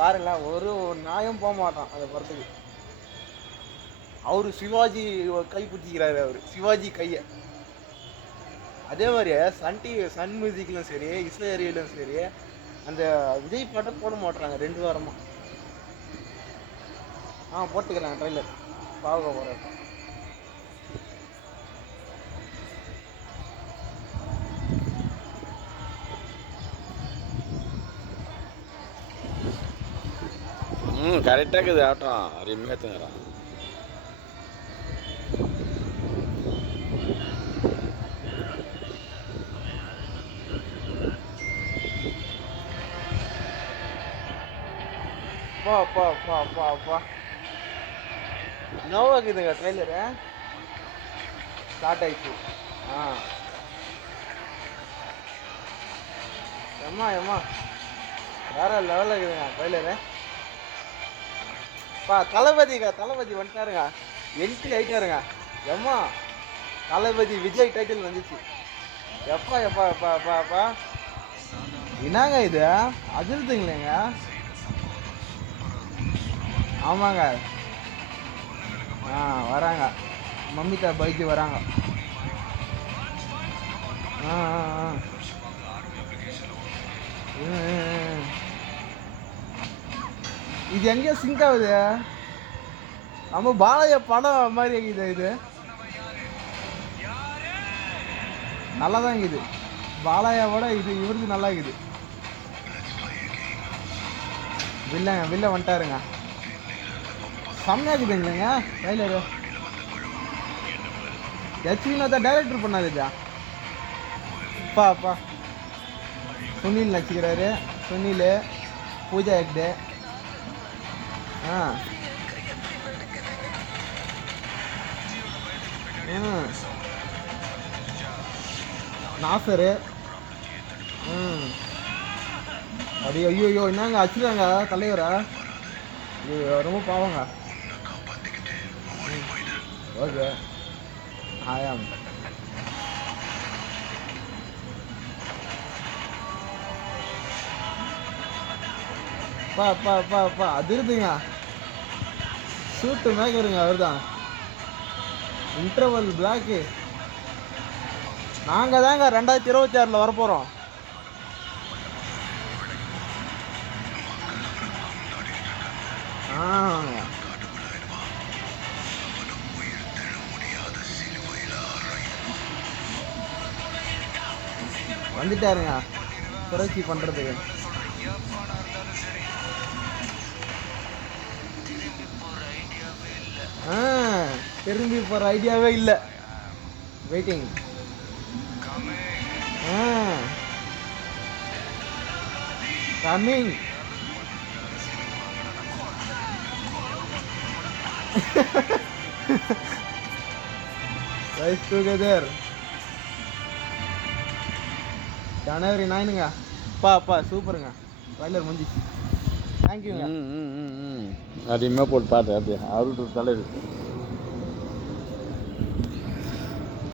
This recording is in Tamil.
பாருங்களேன், ஒரு நியாயம் போக மாட்டான் அந்த படத்துக்கு. அவரு சிவாஜி கை பிடிச்சிக்கிறாரு, அவரு சிவாஜி கையை. அதே மாதிரியே சன் மியூசிக்லையும் சரி, இசை அறிவியலும் சரி, அந்த விஜய் பாட்டை போட மாட்டுறாங்க 2 வாரமா. போட்டுக்கிறேன் ட்ரெய்லர் பார்க்க போகிறேன். கரெக்டாக இருக்குது ஆட்டம் அருமையாத்துங்கிறான். அப்பா நோவா இருக்குதுங்க ட்ரெய்லரு. ஸ்டார்ட் ஆயிடுச்சு. எம்மா வேற லெவலில் இருக்குதுங்க ட்ரெய்லரு. தளபதி வந்துட்டாருங்க, என்ட்ரி ஆயிட்டாருங்க. எம்மா தளபதி விஜய் டைட்டில் வந்துச்சு. எப்பா என்னங்க இது அதிர்ந்துங்களேங்க. ஆமாங்க, வராங்க, மம்மிதா பைஜி வராங்க. இது எங்கேயோ சிங்க் ஆகுது. நம்ம பாலைய படம் மாதிரி இது நல்லா தான் இருக்குது. பாலாயாவோட இவருக்கு நல்லா இருக்குது. வில்ல வந்துட்டாருங்க. செம்மையா இருக்குதுங்களேங்க ட்ரைலரு. ஹெச்வினோட டைரக்டர் பண்ணாதுதா. அப்பா சுனில் நடிச்சுக்கிறாரு. சுனில், பூஜா ஹெக்டே, நாசரு. அப்படியே ஐயோ என்னங்க அச்சுறாங்க தலைவரா. ரொம்ப பாவங்க. ஓகே ஆயாம். பா அதிருதுங்க. சூட்டு மேக்கருங்க அவர் தான். Interval block. நாங்கள் தாங்க 2026 வரப்போகிறோம். வந்துட்டாருங்க புரட்சி பண்ணுறதுக்கு. திரும்பி போகிற ஐடியாவே இல்லை. வெயிட்டிங். கம்மிங். ரைஸ் டுகெதர் ஜனவரி 9ங்க. அப்பா சூப்பருங்க ட்ரைலர் முடிஞ்சிச்சு. தேங்க்யூங்க. அருமையாக போட்டு பாட்டு அப்படியே அவரு தலைவர்.